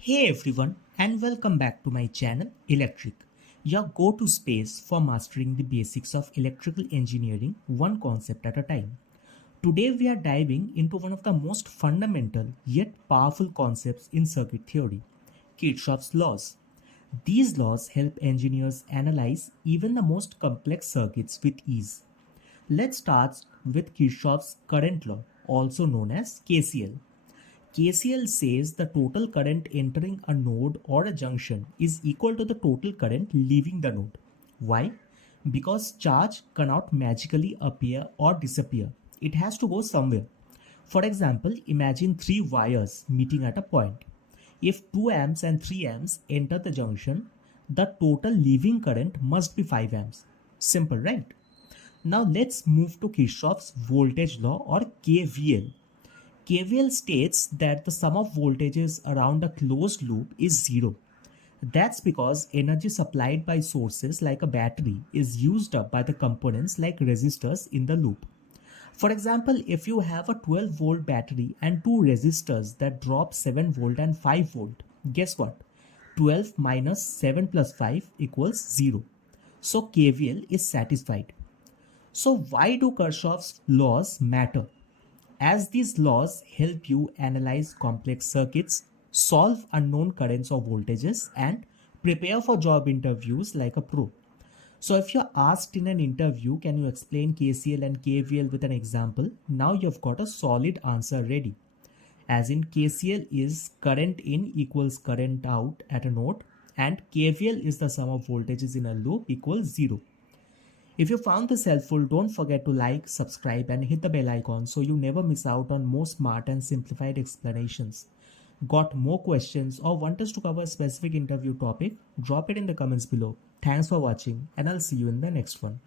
Hey everyone, and welcome back to my channel Electric, your go-to space for mastering the basics of electrical engineering one concept at a time. Today we are diving into one of the most fundamental yet powerful concepts in circuit theory, Kirchhoff's laws. These laws help engineers analyze even the most complex circuits with ease. Let's start with Kirchhoff's current law, also known as KCL. KCL says the total current entering a node or a junction is equal to the total current leaving the node. Why? Because charge cannot magically appear or disappear. It has to go somewhere. For example, imagine three wires meeting at a point. If 2 amps and 3 amps enter the junction, the total leaving current must be 5 amps. Simple, right? Now let's move to Kirchhoff's voltage law or KVL. KVL states that the sum of voltages around a closed loop is zero. That's because energy supplied by sources like a battery is used up by the components like resistors in the loop. For example, if you have a 12 volt battery and two resistors that drop 7 volt and 5 volt, guess what? 12 minus 7 plus 5 equals 0. So KVL is satisfied. So why do Kirchhoff's laws matter? As these laws help you analyze complex circuits, solve unknown currents or voltages, and prepare for job interviews like a pro. So, if you're asked in an interview, can you explain KCL and KVL with an example? Now you've got a solid answer ready. As in, KCL is current in equals current out at a node, and KVL is the sum of voltages in a loop equals 0. If you found this helpful, don't forget to like, subscribe and hit the bell icon so you never miss out on more smart and simplified explanations. Got more questions or want us to cover a specific interview topic? Drop it in the comments below. Thanks for watching and I'll see you in the next one.